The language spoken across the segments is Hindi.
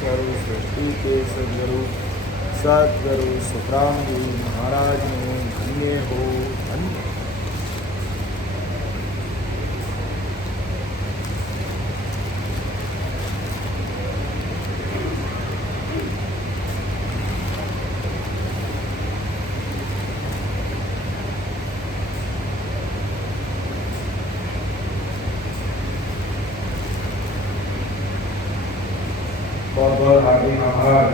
सर्व सृष्टि के सदगुरु सतगुरु सुखराम जी महाराज ने धन्य हो धन्य। बहुत बहुत हार्दिक आभार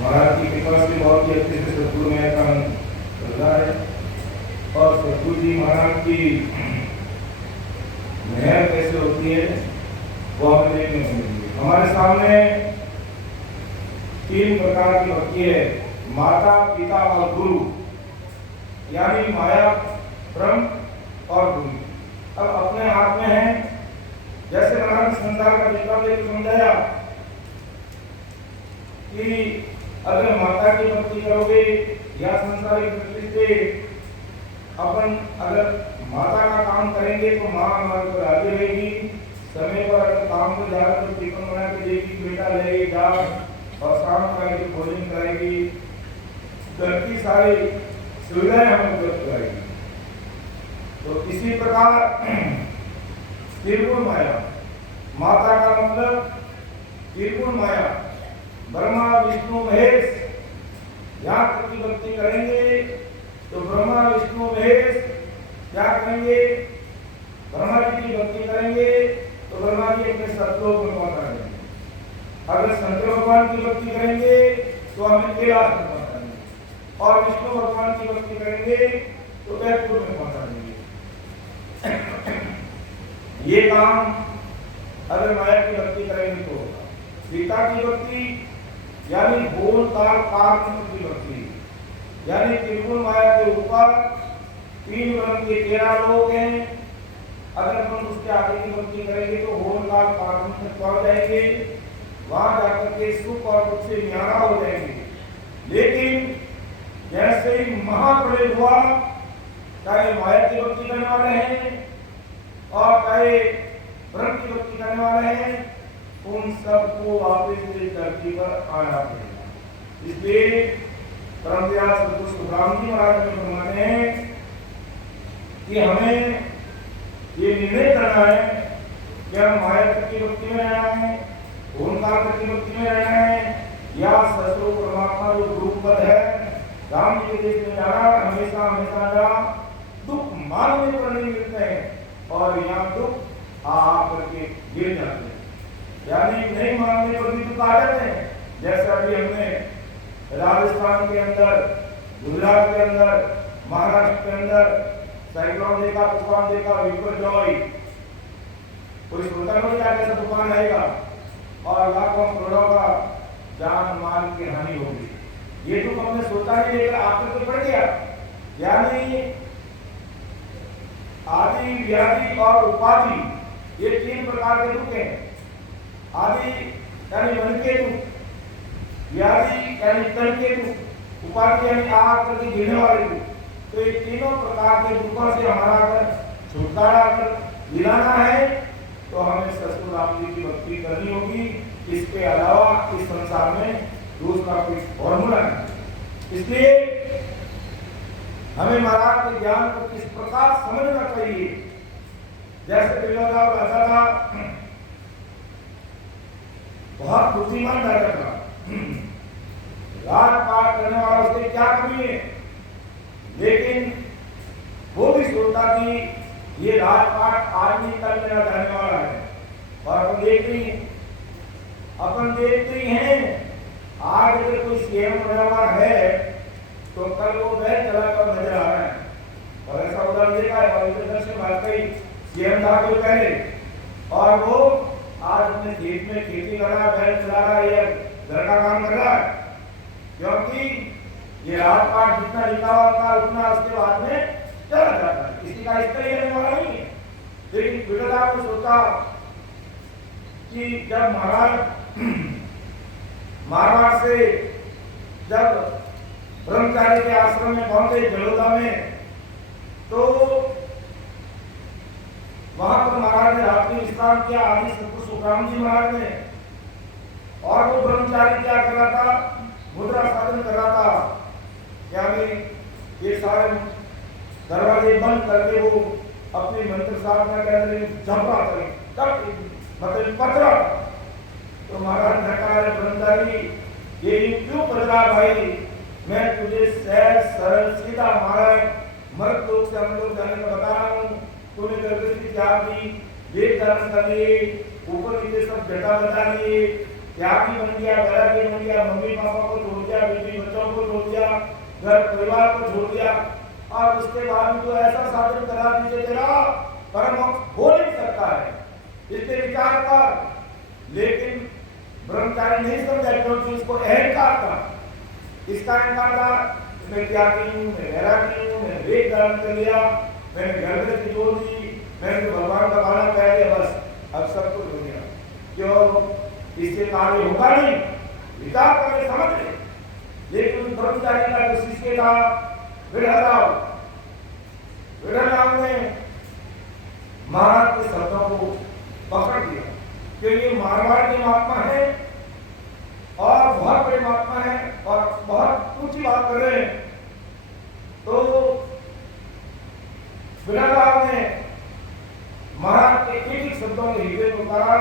महाराज की कृपा से बहुत ही अच्छे से सतगुरु में काम चल रहा है और सतगुरु जी महाराज की मेहर कैसे होती है वो हमें देखने को मिलती है। हमारे सामने 3 प्रकार की भक्ति है, माता पिता और गुरु, यानी माया ब्रह्म और गुरु। अब अपने हाथ में है, जैसे महाराज संसार का विक्रम लेकर समझाया कि अगर माता की भक्ति करोगे या संसारिक दृष्टि से अपन अगर माता का काम करेंगे तो माँ हमारे को राजी रहेगी। समय पर अगर काम को जाकर तो टिफिन बना के देगी, बेटा ले जा, और शाम का भोजन कराएगी, घर की सारी सुविधाएं हमें उपलब्ध कराएगी। तो इसी प्रकार त्रिगुण माया, माता का मतलब त्रिगुण माया, ब्रह्मा विष्णु महेश, यहाँ तक की भक्ति करेंगे तो ब्रह्मा विष्णु महेश क्या करेंगे, ब्रह्मा जी की भक्ति करेंगे तो ब्रह्मा जी अपने सतलोक में पहुंचाएंगे। अगर शंकर भगवान की भक्ति करेंगे तो हमें कैलाश में पहुंचाएंगे, और विष्णु भगवान की भक्ति करेंगे तो बैकुंठ में पहुंचा देंगे। ये काम अगर माया की भक्ति करेंगे तो होगा। पिता की भक्ति यानी बोल ताल काल की भक्ति, यानी त्रिगुण माया के ऊपर 3 वर्ण के 13 लोग हैं। अगर हम उसके आगे की भक्ति करेंगे तो होल काल काल में पहुंच जाएंगे, वहां जाकर के सुख और दुख से न्यारा हो जाएंगे। लेकिन जैसे ही महाप्रलय हुआ, चाहे माया की भक्ति करने वाले हैं और चाहे ब्रह्म की भक्ति करने वाले हैं, उन सबको वापस से धरती पर आना पड़ेगा। इसलिए परमदयाल सतगुरु सुखराम जी महाराज ने फरमाते हैं कि हमें ये निर्णय करना है कि हम माया तक की भक्ति में रहना है, ओंकार तक की भक्ति में रहना है, या सतगुरु परमात्मा जो गुरुपद है राम जी के देश में जाना, हमेशा हमेशा जहाँ दुख मानने पर नहीं मिलते हैं और यहाँ दुख आकर के गिर जाते हैं, यानी नहीं मानने पर भी दुख आ जाते हैं। जैसे अभी हमने राजस्थान के अंदर, गुजरात के अंदर, महाराष्ट्र के अंदर साइक्लोन देखा, तूफान देखा, विपरजॉय, कोई सोचा नहीं था कैसा तूफान आएगा और लाखों करोड़ों का जान माल की हानि होगी। ये तो हमने सोचा नहीं, लेकर आकर के पड़ गया। यानी आदि, व्याधि और उपाधि, ये 3 प्रकार के दुख हैं। आदि यानी मन के दुख, व्याधि यानी तन के दुख, उपाधि यानी आग करके गिरने वाले दुख। तो ये तीनों प्रकार के दुखों से हमारा अगर छुटकारा अगर दिलाना है तो हमें सतगुरु राम जी की भक्ति करनी होगी। इसके अलावा इस संसार में दूसरा कोई फॉर्मूला नहीं। इसलिए हमें महाराज के ज्ञान को किस प्रकार समझना चाहिए। जैसे बिरलादास राजा था, बहुत बुद्धिमान राजा था, राजपाट करने वाला उसके क्या कमी है, लेकिन वो भी सोचता कि ये राजपाट आज नहीं कल मेरा जाने वाला है। और अपन देखते ही हैं आज अगर कोई सीएम बना हुआ है तो कल वो बैठ चलाकर नजर आ रहा है। और ऐसा उदाहरण देखा है, और इधर से वाकई सीएम था कोई पहले, और वो आज अपने खेत में खेती कर रहा है, बैल चला रहा है या घर का काम कर रहा है, क्योंकि ये राजपाट जितना लिखा हुआ था उतना उसके बाद में चला जाता है। किसी का इस तरह रहने वाला नहीं है। लेकिन बिरलादास ने सोचा कि जब महाराज मारवाड़ से जब ब्रह्मचारी के आश्रम में पहुंचे जलोदा में, तो वहां पर महाराज ने रात्रि विश्राम किया, आदि सतगुरु सुखराम जी महाराज ने। और वो ब्रह्मचारी क्या कर रहा था? मुद्रा साधन कर रहा था, यानी ये सारे दरवाजे बंद करके वो अपनी मंत्र साधना के अंदर जपा करे, तब मतलब पकड़ा। तो महाराज ने कहा, ब्रह्मचारी ये क्यों पकड़ा भाई? मैं तुझे सहज सरल सीधा महाराज मर्द लोग से हम लोग जाने का बता रहा हूँ। तूने गर्भवती क्या की, वेद धारण कर लिए, ऊपर नीचे सब जटा बता लिए, त्यागी बन गया, वैरागी बन गया, मम्मी पापा को छोड़ दिया, बेटी बच्चों को छोड़ दिया, घर परिवार को छोड़ दिया, और उसके बाद भी तो ऐसा साधन करा दीजिए तेरा परम हो नहीं सकता है, इससे विचार कर। लेकिन ब्रह्मचारी नहीं समझा, क्योंकि उसको अहंकार था। इसका अहंकार था, मैं त्यागी हूँ, मैं वैरागी हूँ, मैं वेद धारण कर लिया, मैंने गर्भवती छोड़ दी, मैंने तो भगवान का गाना कह दिया, बस अब सब कुछ हो गया। क्यों? इससे कार्य होगा नहीं, विचार करके समझ ले। लेकिन उस ब्रह्मचारी का जो शिष्य था विढ़राव ने महाराज के शब्दों को पकड़ लिया, क्योंकि ये मारवाड़ के महात्मा है और बहुत बड़े महात्मा है और बहुत ऊंची बात कर रहे हैं। तो विढ़राव ने महाराज के एक शब्दों के हृदय को उतारा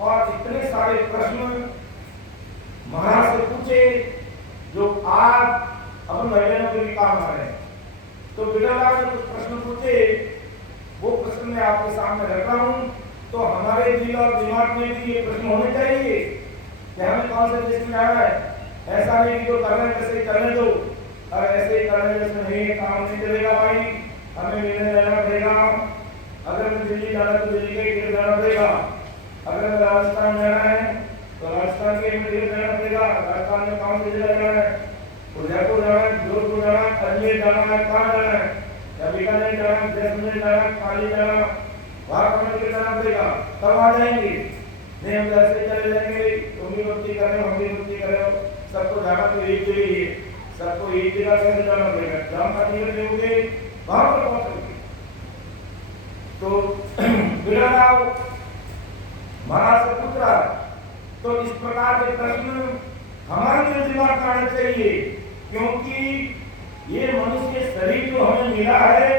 और इतने सारे प्रश्न महाराज से पूछे जो आज अपन महिलाओं के भी काम आ रहे हैं। तो विढ़राव ने कुछ प्रश्न पूछे, वो प्रश्न मैं आपके सामने रख रहा हूँ। तो हमारे दिल और दिमाग में भी ये प्रश्न होने चाहिए कि हमें कौन से देश में जाना है। ऐसा नहीं कि जो करना है वैसे ही करने दो, और ऐसे ही करने वैसे नहीं, काम नहीं चलेगा भाई, हमें मिलने जाना पड़ेगा। अगर मैं दिल्ली जाना तो दिल्ली के टिकट जाना पड़ेगा, अगर मैं राजस्थान जाना है तो राजस्थान के टिकट जाना पड़ेगा, राजस्थान में कौन सी जगह जाना है, उदयपुर जाना है, जोधपुर जाना है, अजमेर जाना है, कहाँ जाना है, या बीकानेर जाना है, जैसलमेर जाना है, पाली जाना, वहाँ कमेंट के जाना पड़ेगा, तब आ जाएंगे। नहीं हम ऐसे चले जाएंगे, तुम भी भक्ति करें, हम भी भक्ति करें, सबको जाना तो एक जगह ही है, सबको एक जगह कैसे जाना पड़ेगा, जहाँ का टिकट लोगे वहाँ पर पहुँचोगे। तो विढ़राव महाराज से पूछ रहा, तो इस प्रकार के प्रश्न हमारे दिल दिमाग में आना चाहिए, क्योंकि ये मनुष्य शरीर जो हमें मिला है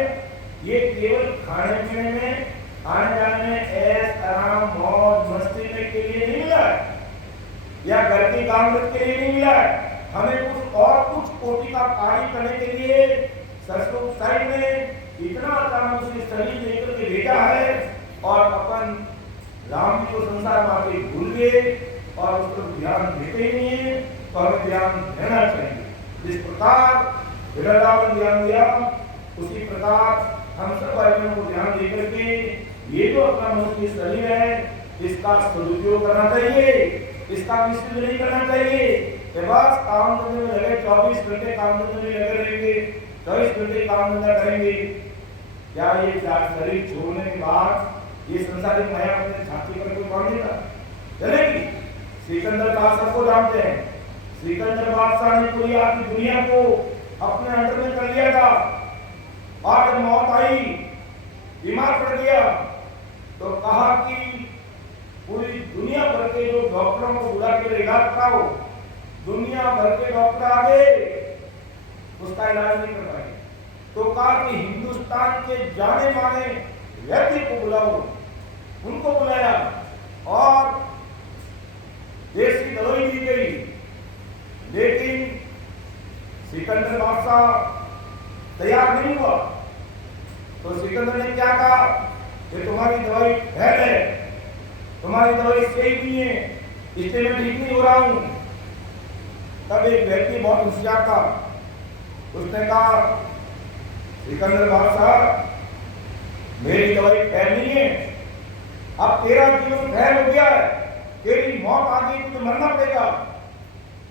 ये केवल खाने पीने में, आने जाने में, ऐश आराम मौज मस्ती में के लिए नहीं मिला है, या घर की कामकाज के लिए नहीं मिला है। हमें कुछ और कुछ कोटि का कार्य करने के लिए सरस्वती साइड में इतना अच्छा मनुष्य शरीर लेकर के भेजा है, और अपन राम जी को संसार में के भूल गए और उस पर ध्यान देते ही नहीं है। तो हमें ध्यान देना चाहिए। जिस प्रकार विढ़राव ने ध्यान दिया, उसी प्रकार हम सब भाइयों को ध्यान देकर के ये जो अपना मनुष्य शरीर है इसका सदुपयोग करना चाहिए, इसका मिसयूज नहीं करना चाहिए। बस काम धंधे में लगे, 24 घंटे काम धंधे में लगे रहेंगे, 24 घंटे काम धंधा करेंगे। क्या ये शरीर छोड़ने के बाद ये संसारिक माया अपने छाती पर कोई बांध देगा? चलेगी? सिकंदर का सबको जानते हैं, सिकंदर बादशाह ने पूरी आधी दुनिया को अपने अंडर में कर लिया था, और जब मौत आई, बीमार पड़ गया, तो कहा कि पूरी दुनिया भर के जो डॉक्टरों को बुला के इलाज कराओ। दुनिया भर के डॉक्टर आ गए, उसका इलाज नहीं कर पाए। तो कहा कि हिंदुस्तान के जाने माने व्यक्ति को बुलाओ। उनको बुलाया और देसी दवाई दी गई, लेकिन सिकंदर बादशाह तैयार नहीं हुआ। तो सिकंदर ने क्या कहा कि तुम्हारी दवाई फेल है, तुम्हारी दवाई सही नहीं है, इसलिए मैं ठीक नहीं हो रहा हूं। तब एक व्यक्ति बहुत होशियार था, उसने कहा सिकंदर बादशाह मेरी दवाई फेल नहीं है, अब तेरा जीवन फेल हो गया है, तेरी मौत आ गई, तुझे मरना पड़ेगा।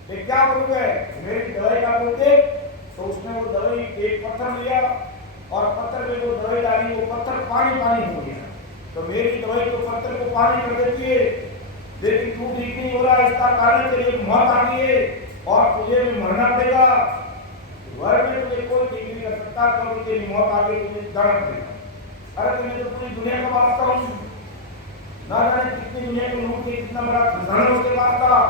मैं क्या करूंगा? मेरी दवाई का देख। तो उसने वो दवाई एक पत्थर लिया और पत्थर में वो दवाई डाली, वो पत्थर पानी पानी हो गया। तो मेरी दवाई तो पत्थर को पानी कर देती है, लेकिन तू ठीक नहीं हो रहा, इसका कारण तेरी मौत आ गई है और तुझे भी मरना पड़ेगा। वर्ग में तुझे कोई ठीक नहीं कर सकता, क्योंकि तेरी मौत आ गई, तुझे जाना पड़ेगा। अरे मैं तो पूरी दुनिया का वास्ता हूँ, ना जाने कितनी दुनिया को लूट के कितना बड़ा खजाना उसके पास था।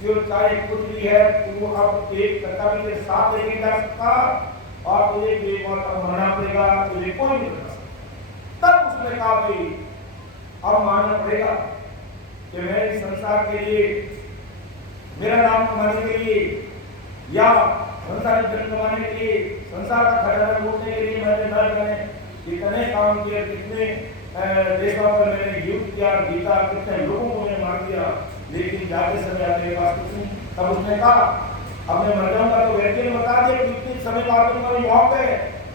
फिर चाहे कुछ भी है, तू अब एक टका भी तेरे साथ लेके जा सकता और तुझे बेमौत पर मरना पड़ेगा, तुझे कोई नहीं बचा सकता। तब उसने कहा भाई अब मानना पड़ेगा कि मैं इस संसार के लिए, मेरा नाम कमाने के लिए या संसार धन कमाने के लिए, संसार का खजाना लूटने के लिए मैंने न जाने कितने काम किए, कितने देशों पर मैंने युद्ध किया, जीता, कितने लोगों को मैंने मार दिया, लेकिन जाते समय मेरे पास कुछ नहीं। तब उसने कहा अब मैं मर जाऊंगा तो व्यक्ति ने बता दिया कितने समय बाद तुम्हारी मौत है,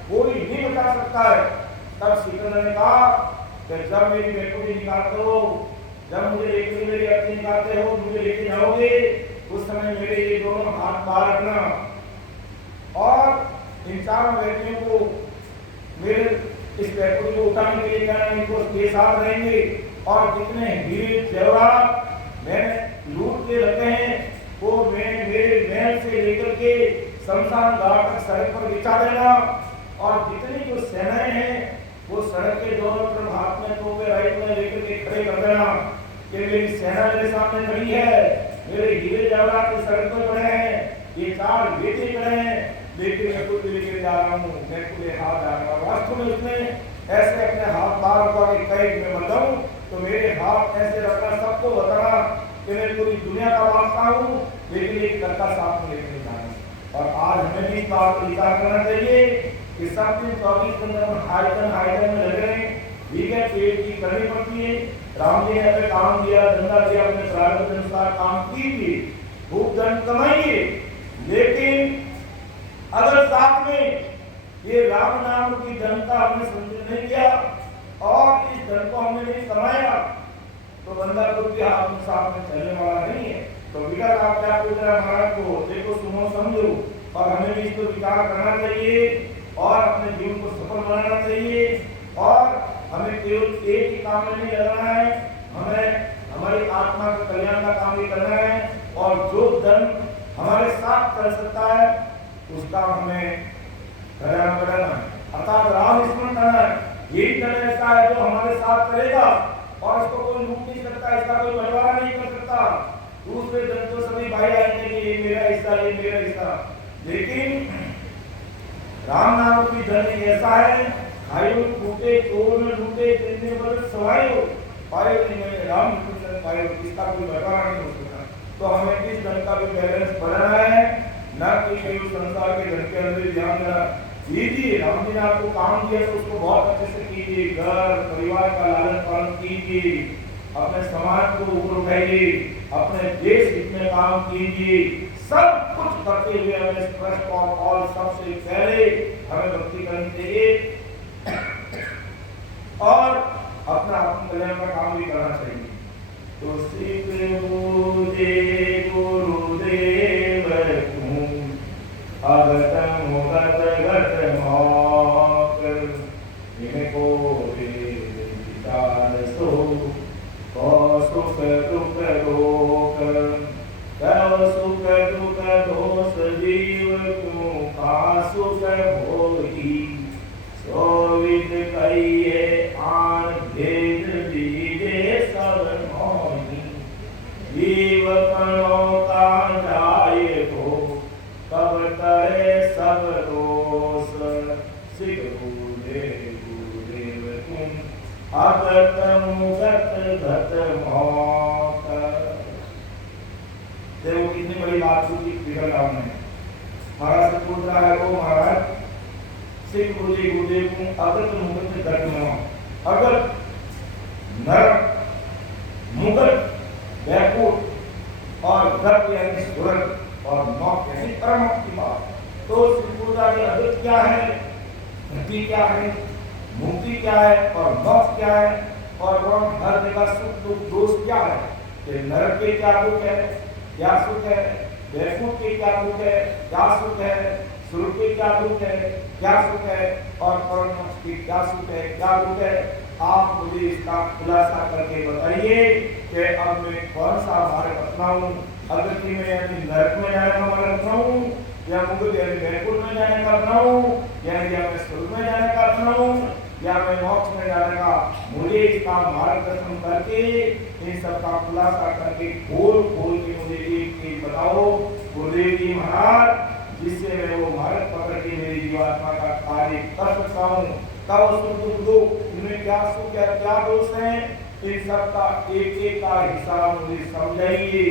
कोई नहीं बता सकता है। तब सिकंदर ने कहा कि जब मेरी बेटी निकालते हो, जब मुझे लेके मेरी अर्थी निकालते हो, मुझे लेके जाओगे, उस समय मेरे ये दोनों हाथ बाहर रखना और इन चारों व्यक्तियों को मेरे इस बेटी को उठाने के लिए कहना, इनको के साथ रहेंगे और जितने हीरे जेवरात मैंने लूट के रखे हैं वो मैं मेरे महल से लेकर के शमशान घाट तक सड़क पर बिछा देना और जितनी जो सेनाएं हैं वो सड़क के दोनों तरफ हाथ में तोपे राइट में लेकर के खड़े कर देना कि मेरी सेना मेरे सामने खड़ी है, मेरे हीरे जवाहरात इस सड़क पर पड़े हैं, ये चार बेटे पड़े हैं, लेकिन मैं कुछ लेकर जा रहा हूँ, मैं खुले हाथ जा रहा हूँ। वास्तव में उसने ऐसे अपने हाथ बाहर उठा के कहे कि मैं बताऊं तो मेरे हाथ ऐसे रखना, सबको बताना कि मैं पूरी दुनिया का वास्ता हूँ, लेकिन एक टक्का साथ में लेकर जाना। और आज हमें भी इस बात पर विचार करना चाहिए कि सब दिन 24 घंटे में आयतन में लगे रहे, ठीक है, पेट की करनी पड़ती है। राम जी ने अपने काम दिया, धंधा दिया, अपने प्रारब्ध अनुसार काम कीजिए, खूब धन कमाइए, लेकिन अगर साथ में ये राम नाम की धन का हमने संचित नहीं किया और इस धन को हमने नहीं कमाया तो बंदा खुद के हाथ में साथ में चलने वाला नहीं है। तो बेटा आप क्या पूछ रहे हैं महाराज को, देखो सुनो समझो, और हमें भी इस पर विचार करना चाहिए और अपने जीवन को सफल बनाना चाहिए और हमें केवल एक ही काम में नहीं लगना है, हमें हमारी आत्मा का कल्याण का काम भी करना है और जो धन हमारे साथ कर सकता है उसका हमें खजाना बनाना है, अर्थात राम स्मरण करना है। यही धन ऐसा है जो हमारे साथ करेगा और इसको कोई लूट नहीं सकता, इसका कोई बंटवारा नहीं कर सकता। दूसरे धन तो सभी भाई आएंगे कि ये मेरा हिस्सा, ये मेरा हिस्सा, लेकिन राम नाम की धन ऐसा है, खायो टूटे चोर में लूटे जितने बड़े सवायो पायो नहीं राम कृष्ण पायो, इसका कोई बंटवारा नहीं हो सकता। तो हमें इस धन का भी बैलेंस बनाना है, न कि केवल संसार के धन के अंदर ध्यान देना। कीजिए, राम जी ने आपको काम दिया तो उसको बहुत अच्छे से कीजिए, घर परिवार का लालन पालन कीजिए, अपने समाज को ऊपर उठाइए, अपने देश हित में काम कीजिए, सब कुछ करते हुए हमें फर्स्ट ऑफ ऑल सबसे पहले हमें भक्ति करनी चाहिए और अपना आत्मकल्याण का काम भी करना चाहिए। तो श्री गुरुदेव तुम अगत मुगत गत मौक इनको विचार सो सुख दुख रोक तव सुख दुख दोष जीव को का सुख होई सो विद कहिए आन भेद दीजे सब मोही जीव कणों का जाए हो कब करे सब दोष सिख गुरुदेव तुम अगत मुगत गत मौत। देखो कितनी बड़ी बात पूछी विकल राम ने, महाराज से पूछ रहा है वो महाराज सिख गुरुदेव तुम अगत मुगत गत मौत। अगत नरक, मुगत बैकुट और गत यानी स्वर्ग और मौत यानी परम की बात। तो श्रीपुरा की अगत क्या है, मुक्ति क्या है, मुक्ति क्या है और मौत क्या है और हर जगह सुख दुख दोष क्या है, कि नरक के क्या दुख है, क्या सुख है, बैकुंठ के क्या दुख है, क्या सुख है, स्वर्ग के क्या दुख है, क्या सुख है और परम मोक्ष के क्या सुख है, क्या दुख है। आप मुझे इसका खुलासा करके बताइए कि अब मैं कौन सा मार्ग अपनाऊं, अगति में यानी नरक में जाने का मार्ग अपनाऊं या मुगत यानी बैकुंठ में जाने का अपनाऊं या मैं स्वर्ग में जाने का अपनाऊं या मैं मोक्ष में जाने का, मुझे इसका मार्गदर्शन करके इन सब का खुलासा करके खोल खोल के मुझे एक बताओ गुरुदेव जी महाराज, जिससे मैं वो मार्ग पकड़ के मेरी जीवात्मा का कार्य कर सकता हूँ। तब सुख दुख इनमें क्या सुख है क्या दोष है, इन सब का एक एक का हिसाब मुझे समझाइए।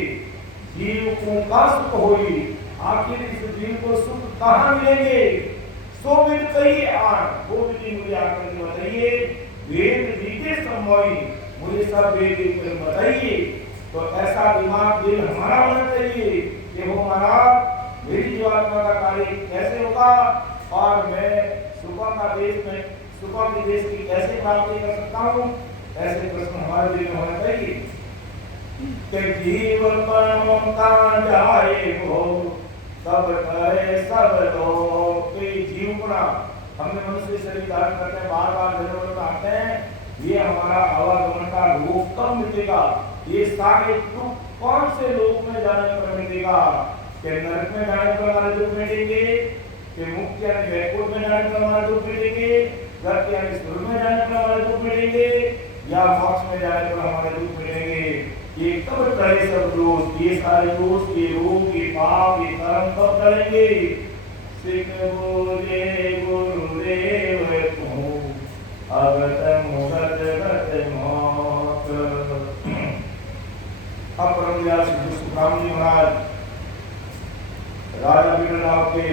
जीव को का सुख होगी, आखिर इस जीव को सुख कहाँ मिलेंगे, सो विद कही आन वो विधि मुझे आकर के बताइए। वेद रीते संभवी मुझे सब वेद बताइए। तो ऐसा दिमाग दिल हमारा होना चाहिए कि वो महाराज मेरी जीवात्मा का कार्य कैसे होगा और मैं सुखों का देश में सुखों के देश की कैसे प्राप्ति कर सकता हूँ। ऐसे प्रश्न हमारे दिल में होना चाहिए कि जीव परमों का जाए वो सब करे सब लोग के जीव गुणा हमने मनुष्य शरीर धारण करते हैं, बार बार जन्म में आते हैं, ये हमारा आवागमन का रूप कब मिलेगा, ये सारे दुख कौन से लोक में जाने पर मिलेगा, कि नरक में जाने पर हमारे दुख मिलेंगे, कि मुक्ति यानी वैकुंठ में जाने पर हमारे दुख मिलेंगे, गर्भ यानी स्वर्ग में जाने पर हमारे दुख मिलेंगे, या मोक्ष में जाने पर हमारे दुख मिलेंगे। ये कब टले सब दोष, ये सारे दोष, ये रोग, ये पाप, ये कर्म कब टलेंगे। सिख बोले गुरुदेव तुम अगत मुगत गत मोक्ष। अब परम दयाल श्री सुखराम जी महाराज राजा बिरलाव के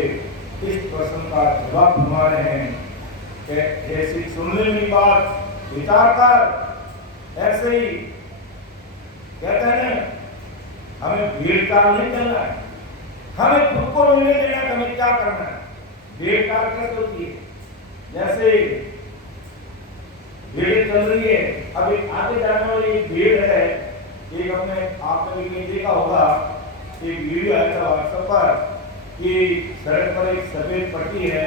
इस प्रश्न का जवाब घुमा रहे हैं कि ऐसी सुनने की बात विचार कर। ऐसे ही कहते हैं हमें भीड़ का नहीं चलना है, हमें खुद को मिलने देना है, हमें क्या करना है। भीड़ का कैसे होती है, जैसे भीड़ चल रही है, अभी आगे जाने वाली एक भीड़ है, एक अपने आपने भी देखा होगा, एक वीडियो आया था व्हाट्सएप पर कि सड़क पर एक सफेद पट्टी है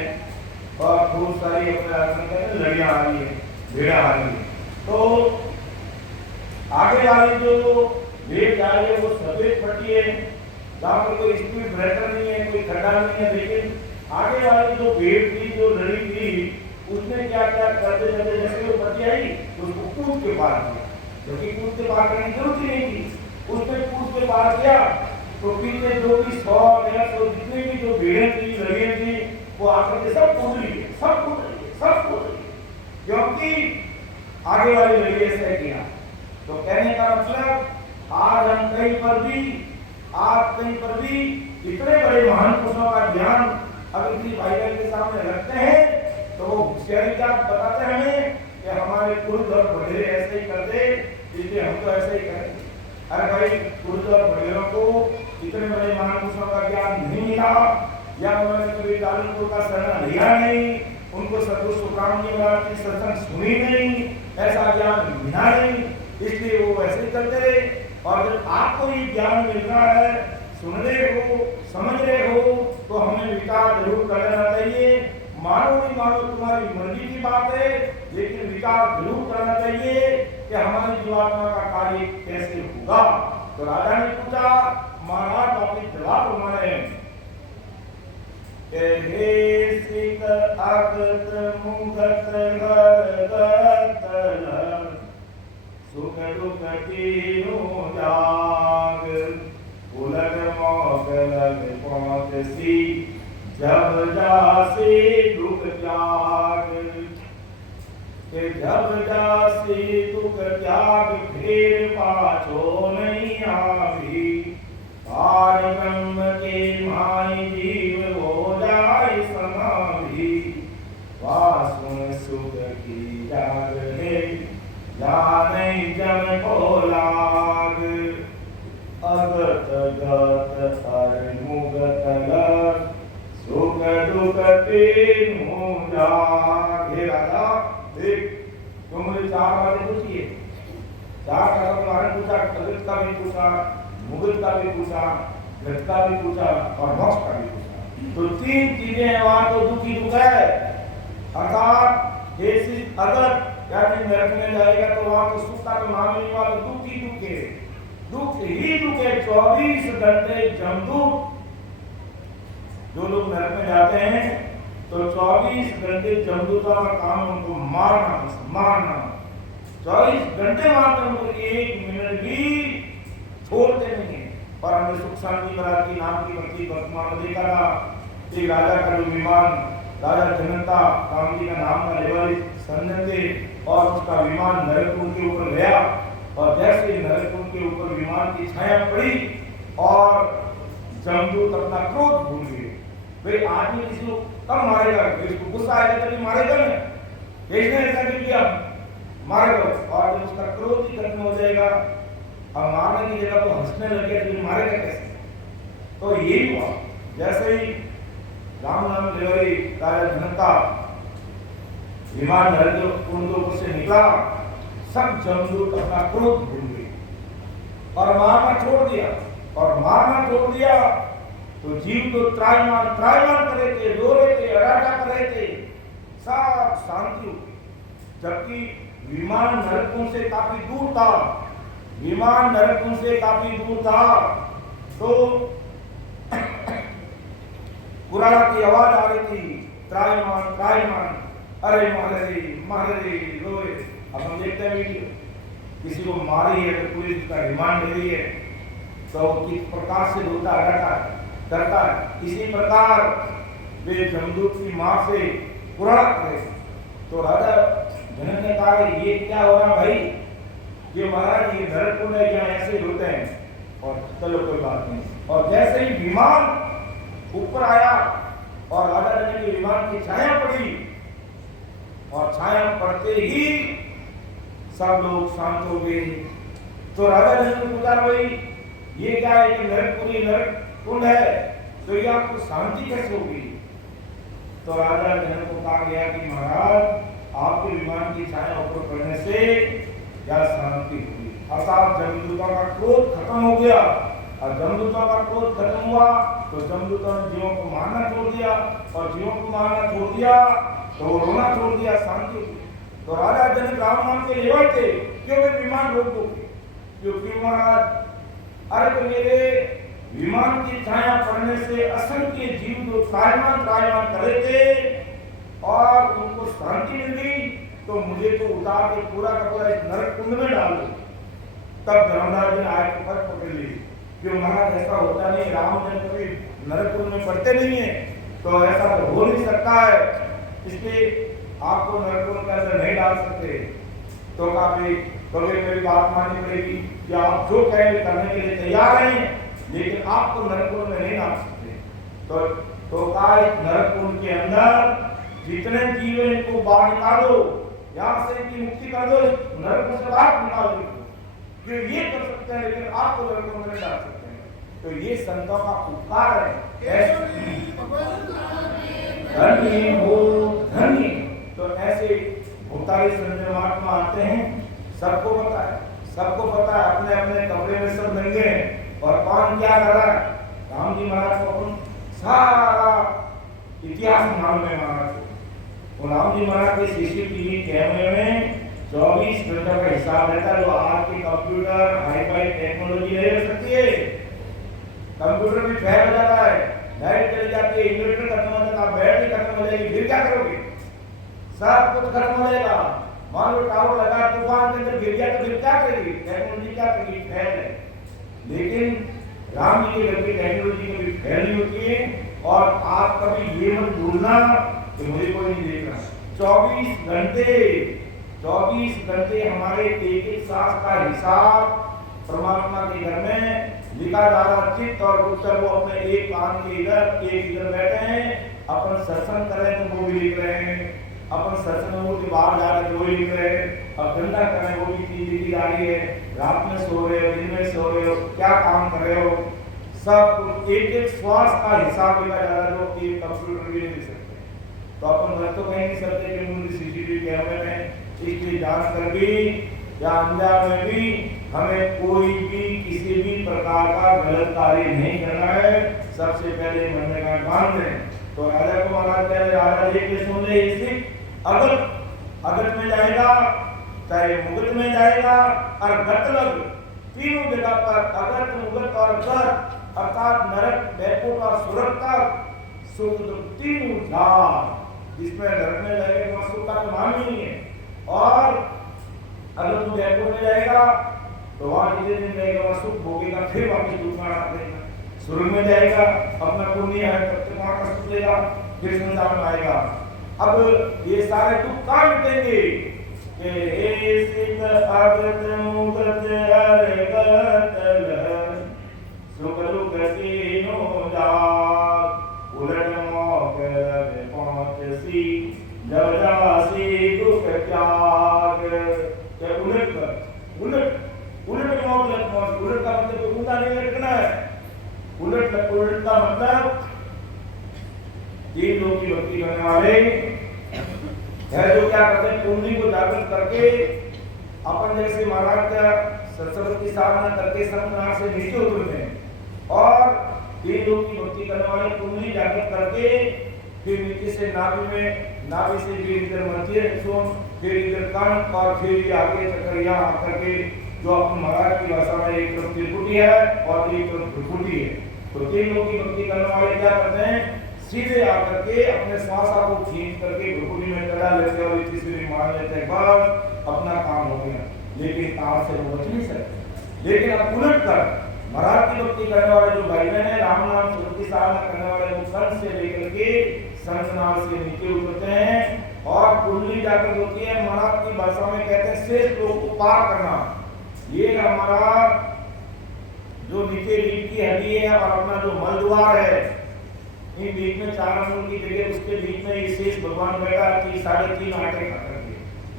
और खूब सारी अपने लड़ियां आ रही है, भीड़ आ रही है। तो आगे वाली जो भीड़ जा रही है वो सफेद पट्टी है, जहाँ पर कोई स्पीड ब्रेकर नहीं है, कोई खड्डा नहीं है, लेकिन आगे वाली जो भीड़ थी, जो लड़ी थी, उसने क्या क्या करते करते जैसे वो पट्टी आई उसको कूद के पार किया, क्योंकि कूद के पार करने की जरूरत ही नहीं थी, उसने कूद के पार किया। तो पीछे जो भी 100-150 जितने भी जो भीड़ें थी, लड़ियां थी, वो आकर के सब कूद रही है, सब कूद रही है, सब कूद रही है, क्योंकि आगे वाली लड़ी ऐसे किया। तो कहने का मतलब आज हम कहीं पर भी इतने बड़े महान पुरुषों का ज्ञान अगर किसी भाई बहन के सामने रखते हैं तो वो होशियारी क्या बताते हैं हमें कि हमारे पुरुष और बड़े ऐसे ही करते, इसलिए हम तो ऐसे ही करें। अरे भाई, पुरुष और बड़ेरों को इतने बड़े महान पुरुषों का ज्ञान नहीं मिला, या उन्होंने कभी कालुपुर का शरण लिया नहीं, उनको सदगुरु सुखराम जी महाराज की सत्संग सुनी नहीं, ऐसा ज्ञान मिला नहीं, इसलिए वो वैसे ही करते रहे। और जब आपको ये ज्ञान मिल रहा है, सुन रहे हो, समझ रहे हो, तो हमें विचार जरूर कर लेना चाहिए। मानो नहीं मानो तुम्हारी मर्जी की बात है, लेकिन विचार जरूर करना चाहिए कि हमारी जीवात्मा का कार्य कैसे होगा। तो राजा ने पूछा, महाराज वापिस जवाब हमारे हे सिक अगत मुगत गत सुख दुख तीनों जाग उलग मोगलग पहुंचसी जब जासी दुख त्याग के जब जासी दुख त्याग फिर पाछो नहीं आवी पार ब्रह्म के माई जीव हो जाए समाधि वासुन सुख की जाग है जाने जम को लाग अगत गत हर मुगत लग सुख दुख तीनों जाग। हे राजा देख, तुम मुझे 4 बातें पूछिए, 4 का उदाहरण पूछा, अगत का भी पूछा, मुगत का भी पूछा, गत का भी पूछा और मोक्ष का भी पूछा। तो 3 चीजें हैं, वहां तो दुख ही दुख है। अर्थात हे सिर्फ अगत यानी नरक में जाएगा तो वहां तो सुख का तो नाम नहीं, वहां तो दुख ही दुख है, दुख ही दुख है, 24 घंटे जमदुख। जो लोग नरक में जाते हैं तो 24 घंटे जमदूतों का काम उनको मारना, बस मारना। 24 घंटे मारते हैं, उनको 1 मिनट भी छोड़ते नहीं है। और हमने सुख शांति महाराज की नाम की भक्ति वर्तमान में देखा था, एक राजा का जो विमान, राजा जनता राम जी का नाम का लेवल सन्ने थे, और उसका विमान नरकुंड के ऊपर गया, और जैसे नरकुंड के ऊपर विमान की छाया पड़ी और जमदूत अपना क्रोध भूल गए। वे आदमी किसी को कम मारेगा, इसको गुस्सा आएगा तभी मारेगा ना, इसने ऐसा नहीं किया, मारेगा। और जब उसका क्रोध ही खत्म हो जाएगा, अब मारने की जगह तो हंसने लग गया, तो मारेगा कैसे? तो यही हुआ, जैसे ही राम नाम लेवरी राजा जनता विमान नरकुंड के ऊपर से निकला, सब जमदूत अपना क्रोध भूल गए और मारना छोड़ दिया। और मारना छोड़ दिया तो जीव तो त्रायमान त्रायमान कर रहे थे, रो रहे थे, अराटा कर रहे थे, सब शांति हो गई। जबकि विमान नरकुंड से काफी दूर था, विमान नरकुंड से काफी दूर था, तो पुराना की आवाज आ रही थी, त्रायमान त्रायमान, अरे मारे रोए। अब हम देखते हैं वीडियो, किसी को मारी है तो पुलिस का रिमांड ले रही है, तो किस प्रकार से रोता डरता है। इसी प्रकार वे जमदूत की मां से पुराना करे। तो राजा जनक ने कहा ये क्या हो रहा भाई, ये महाराज ये नरकुंड है, यहाँ ऐसे रोते हैं, और चलो कोई बात नहीं। और जैसे ही विमान ऊपर आया और राजा जनक के विमान की छाया पड़ी, और छाया पड़ते ही सब लोग शांत हो गए। तो राजा जनक ने पूछा भाई ये क्या है, कि नरकुंड है, तो ये आपको शांति कैसे होगी? तो राजा जनक को कहा गया कि महाराज आपके विमान की छाया ऊपर पड़ने से क्या शांति हुई, अर्थात जमदूतों का क्रोध खत्म हो गया। और जमदूतों का क्रोध खत्म हुआ तो जमदूतों ने जीवों को मारना छोड़ दिया, और जीवों को मारना छोड़ दिया तो रोना छोड़ दिया, शांति हुई। तो राजा जनक राम नाम के लेवल थे, क्यों वे विमान रोक दोगे? क्योंकि महाराज अरे तो मेरे विमान की छाया पड़ने से असंख्य जीव जो त्रायमान कर रहे थे और उनको शांति मिल गई, तो मुझे तो उतार के पूरा का पूरा इस नरकुंड में डाल दो। तब धर्मराज ने आए तो फट पकड़ ली, क्यों महाराज ऐसा होता नहीं, राम जन कभी नरकुंड में पड़ते नहीं है, तो ऐसा तो हो नहीं सकता है, इसलिए आपको नरकुंड के अंदर नहीं डाल सकते। तो काफी कभी मेरी बात माननी पड़ेगी कि आप जो कहें करने के लिए तैयार हैं, लेकिन आपको नरकुंड में नहीं डाल सकते। तो कहा नरकुंड के अंदर जितने जीव हैं इनको बाहर निकालो, यहाँ से इनकी मुक्ति कर दो, नरकुंड से बाहर निकाल दो। ये कर सकते हैं, लेकिन आपको नरकुंड में नहीं डाल सकते हैं। तो ये संतों का उपकार है, धन्य हो धन्य। तो ऐसे भूतारी संजय महात्मा आते हैं, सबको पता है, अपने अपने कमरे में सब नंगे हैं, और कौन क्या कर रहा है? राम जी महाराज को अपन सारा इतिहास मालूम है महाराज को। और राम जी महाराज के सीसीटीवी कैमरे में 24 घंटे का हिसाब रहता है, जो आज की कंप्यूटर हाई-फाई टेक्नोलॉजी नहीं रह सकती है। कंप्यूटर भी फेल हो जाता है, लाइट चली जाती है, इन्वर्टर खत्म हो जाता है, बैटरी खत्म हो जाएगी, फिर क्या करोगे? सब कुछ खत्म हो जाएगा। मान लो टावर लगा, तूफान के अंदर गिर गया, तो फिर क्या करेगी? टेक्नोलॉजी क्या करेगी? फेल है। लेकिन राम जी के घर की टेक्नोलॉजी कभी फेल नहीं होती है। और आप कभी ये मत भूलना कि मुझे कोई नहीं देख रहा। 24 घंटे हमारे एक सांस का हिसाब परमात्मा के घर में लिखा जा रहा। चित्त और उत्तर वो अपने एक कान के इधर एक इधर बैठे हैं, अपन सत्संग कर रहे हैं तो वो भी लिख रहे हैं, अपन सत्संग मूर्ति बाहर जा रहे हैं तो वो भी लिख रहे हैं, अब धंधा कर रहे हैं वो भी चीज लिखी जा रही है, रात में सो रहे हो, दिन में सो रहे हो, क्या काम कर रहे हो, सब एक श्वास का हिसाब लिखा जा रहा है, जो कि कंप्यूटर भी नहीं लिख सकते। तो अपन रख तो कहीं नहीं सकते कि मुझे सीसीटीवी कैमरे में, इसलिए जान कर भी या अनजान में भी हमें कोई भी किसी भी प्रकार का गलत कार्य नहीं करना है। सबसे पहले मन में गांठ बांध लें। तो राजा को महाराज कह रहे, राजा देख के सुन ले, इसलिए अगत में जाएगा, चाहे मुगत में जाएगा, और गतलग तीनों जगह पर अगत मुगत और गत अर्थात नरक बैकुंठ और स्वर्ग तक सुख दुख तीनों झार जिसमें लड़ने लगे वहां सुख का तो नाम ही नहीं है। और अगर तू जयपुर में जाएगा तो वहां जितने दिन रहेगा वहां सुख भोगेगा, फिर वापस दूसरा आएगा। स्वर्ग में जाएगा अपना पुण्य है तब तक वहां का सुख लेगा, फिर संसार में आएगा। अब ये सारे दुख कहाँ मिटेंगे? उलट का मतलब उल्टा नहीं लटकना है। उलट का मतलब तीन लोग की भक्ति करने वाले है जो क्या करते हैं, कुंडली को जागृत करके अपन जैसे महाराज का सत्संग की साधना करके संतनाथ से नीचे उतरते हैं। और तीन लोग की भक्ति करने वाले कुंडली जागृत करके फिर नीचे से नाभि से फिर इधर मध्य सोम, फिर इधर कान, और फिर आगे चक्कर यहाँ आकर के जो अपन महाराज की भाषा में एक तरफ त्रिपुटी है और एक तरफ त्रिपुटी है। तो तीन लोग की भक्ति करने वाले क्या करते हैं, सीधे आकर के अपने श्वास को खींच करके भुकुटी में चढ़ा लेते और तीसरी मान लेते हैं, बस अपना काम हो गया। लेकिन काम से वो बच नहीं सकते। लेकिन अब उलट कर महाराज की भक्ति करने वाले जो भाई बहन है, राम नाम सुरति साधना करने वाले वो कंठ से लेकर के संतनाल से नीचे उतरते हैं और कुंडली जाकर होती है। महाराज की भाषा में कहते हैं शेष लोग को पार करना। ये हमारा जो नीचे रीढ़ की हड्डी है और अपना जो मल द्वार है, इन बीच में 4 अंगुल की जगह उसके बीच में ये शेष भगवान बैठा 3.5 आटे खा करके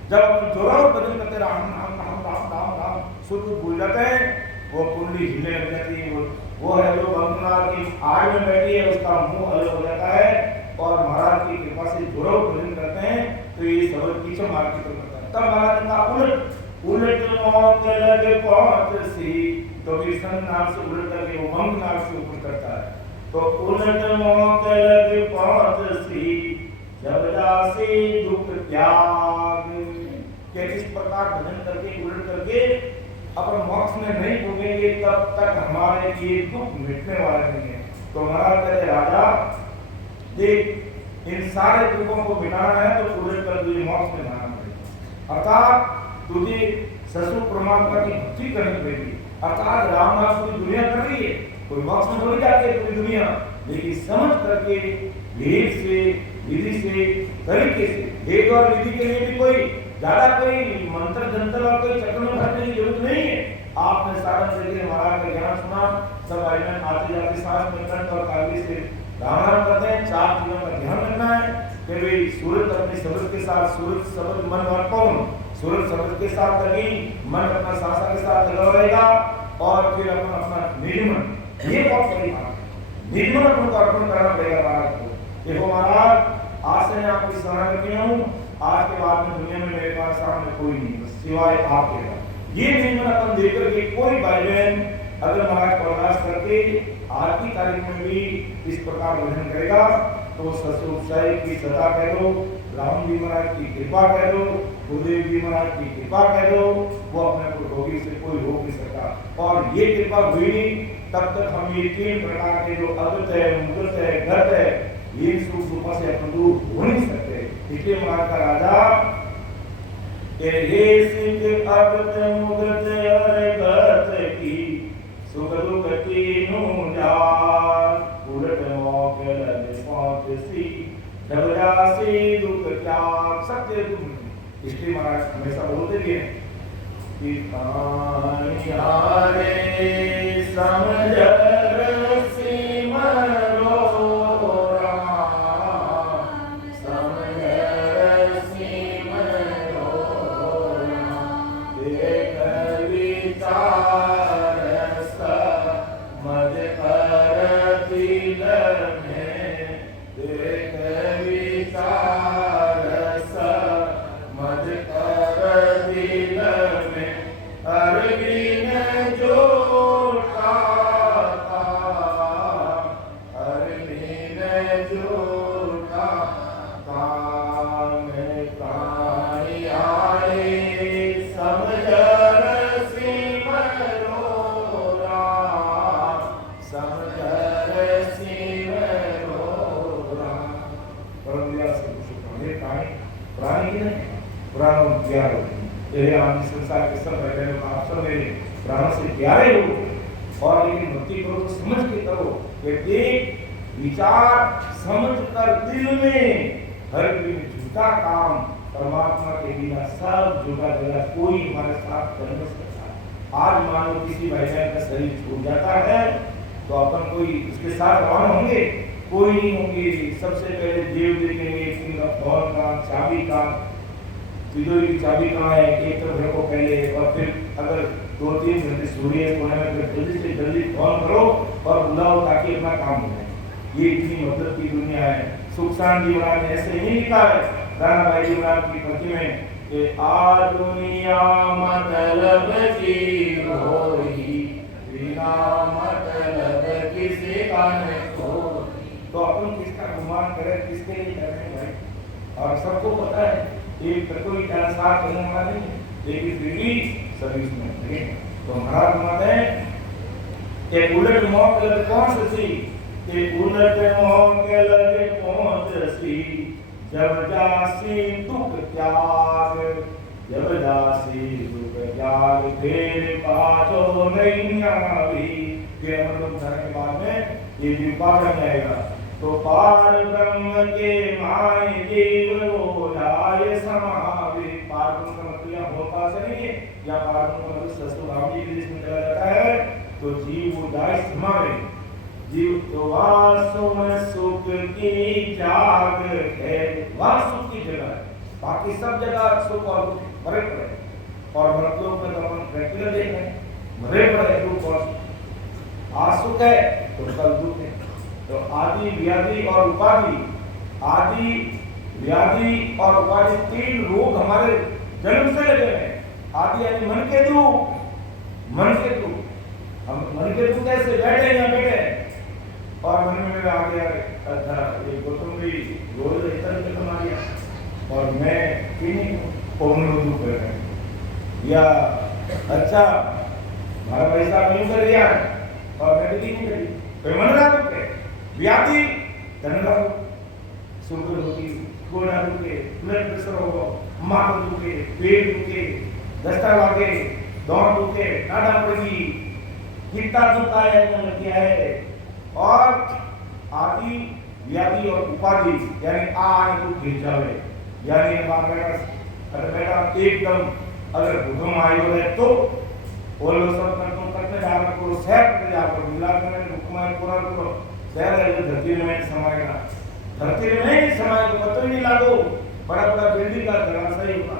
जब अपन जोरों भजन करते राम नाम राम राम राम राम शुद्ध भूल जाते हैं, वो कुंडली हिले लग जाती है। वो है जो बंगनाथ की आड़ में बैठी है, उसका मुंह अलग हो जाता है और महाराज की कृपा से जोरों भजन करते हैं तो ये सब पीछे मार के करता है। तब महाराज का उलट मौत लगे पहुंच सी, तो फिर नाम से उलट करके वो मंग नाम से ऊपर करता है। तो उलट मौत लगे पहुंच सी, जब जासे दुख त्याग। के इस प्रकार भजन करके उलट करके अपन मोक्ष में नहीं पहुंचेंगे तब तक हमारे ये दुख मिटने वाले नहीं है। तो महाराज कहते राजा देख इन सारे दुखों को मिटाना है तो उलट कर तुझे मोक्ष में जाना पड़ेगा। अर्थात तुझे ससुर परमात्मा की भक्ति करनी पड़ेगी। अर्थात राम नाम की दुनिया कर रही है, कोई मोक्ष में थोड़ी जाती है पूरी दुनिया, लेकिन समझ करके भेद से विधि से तरीके से। भेद और विधि के लिए भी कोई ज्यादा कोई मंत्र जंतर और कोई चक्र में भरने की जरूरत नहीं है। आपने सारा जगह महाराज का ज्ञान सुना, सब आयन आते जाते सांस में कंठ और काव्य से राम करते हैं। 4 चीजों का ध्यान रखना है कि भाई सूरत अपने शब्द के साथ, सूरत शब्द मन और कौन, सूरत शब्द के साथ लगी, मन अपना सासा के साथ लगा रहेगा और फिर अपना निर्मन, ये बहुत बड़ी बात है। निर्मन अपन को अर्पण करना पड़ेगा महाराज को। देखो महाराज आज से मैं आपकी शरणागति हूँ, आज के बाद में दुनिया में मेरे पास सामने कोई नहीं सिवाय आपके। ये निर्मन अपन देकर के कोई भाई बहन अगर महाराज बर्दाश्त करके आज की तारीख में भी इस प्रकार भजन करेगा तो ससुर साहिब की सदा कह दो, राम जी महाराज की कृपा कह दो, गुरुदेव जी महाराज की कृपा कह दो, वो अपने को रोगी से कोई रोक नहीं सकता। और ये कृपा हुई तब तक हम ये 3 प्रकार के जो अगत है, मुगत है, गत है, ये सुख दुख से अपन दूर हो नहीं सकते। इसलिए महाराज का राजा ये सिंह अगत मुगत और गत की सुख दुख तीनों जान, उलट मौके लगे पहुंच सी, जब जासे दुख त्याग। सत्य दुख इसलिए महाराज हमेशा बोलते भी हैं कि कहानी समझ रसी मरो राम, समझ रसी मरो राम, देख विचार समझ कर दिल में, देख विचार समझ कर दिल में, अरविंद जो ठाता प्यार हो। तेरे आदि संसार के सब बैठे हो, आप सब मेरे प्राणों से प्यारे हो, और लेकिन भक्ति करो तो समझ के करो कि देख विचार समझ कर दिल में हर दिन झूठा काम, परमात्मा के बिना सब झूठा जगह, कोई हमारे साथ कर नहीं सकता। आज मान लो किसी भाई बहन का शरीर छूट जाता है तो अपन कोई उसके साथ रवाना होंगे? कोई नहीं होंगे। सबसे पहले जेब देखेंगे, किसी का फोन का, चाबी का, तिजोरी की चाबी कहाँ है, एक तरफ रखो पहले, और फिर अगर 2-3 घंटे सूर्य सोने में फिर जल्दी से जल्दी फोन करो और बुलाओ ताकि अपना काम हो जाए। ये इतनी मतलब की दुनिया है। सुख शांति महाराज ने ऐसे ही लिखा है राणा भाई जी महाराज की पंक्ति में कि आ दुनिया मतलब की होई, बिना मतलब किसी का नहीं कोई। तो अपन किसका गुमान करें, किसके लिए कर रहे हैं भाई? और सबको पता है एक कोई साथ करने वाला नहीं, लेकिन फिर भी सर्विस में लगे। तो महाराज कहते हैं कि उलट मौत लगे कौन सी, कि उलट मौत लगे कौन सी, जब जासी दुख त्याग, जब जासी दुख त्याग, फिर पाछो नहीं आवी। फिर हम लोग घर के बाद में ये भी पाठ में आएगा। तो पार ब्रह्म के माय जीव हो जाए समावे। पार ब्रह्म का मतलब होता से नहीं है, या पार ब्रह्म का मतलब ससुर राम जी के देश में चला जाता है तो जीव हो जाए समावे। जीव तो वासुम सुख की जाग है, वह सुख की जगह है, बाकी सब जगह सुख और दुख भरे पड़े। और मतलब में तो अपन प्रैक्टिकल देख रहे हैं, भरे पड़े दुख और आसुख है तो कल दुख है। तो आदि व्याधि और उपाधि, आदि व्याधि और उपाधि 3 रोग हमारे जन्म से लगे हैं। आदि यानी मन के दुख, मन के दुख। हम मन के दुख कैसे बैठे या बैठे और मन में मेरा आ गया अच्छा ये गौतम भी रोज इतना खत्म आ गया और मैं किन्हीं पौन दुख कर रहे हैं, या अच्छा हमारा भाई साहब यूं कर दिया और मैं भी नहीं करी, तो मन ना दुख है। व्याधि धनला शुगर होगी, गोड़ा दुखे, ब्लड प्रेशर होगा, माथा दुखे, पेट दुखे, दस्ता लागे, दौड़ दुखे, डाढ़ा पड़ेगी, कितना दुखता है लग गया है। और आदि व्याधि और उपाधि यानी आने को गिर जावे, यानी बेटा एकदम अगर भूकंप आयो है तो वो लोग सब करने जा रहा को शहर करने जा रहा मिला करने भूकंप पूरा करो शहर है जो धरती में समाएगा, धरती में समाए तो पता ही नहीं लागो, बड़ा बड़ा बिल्डिंग का धराशायी होगा।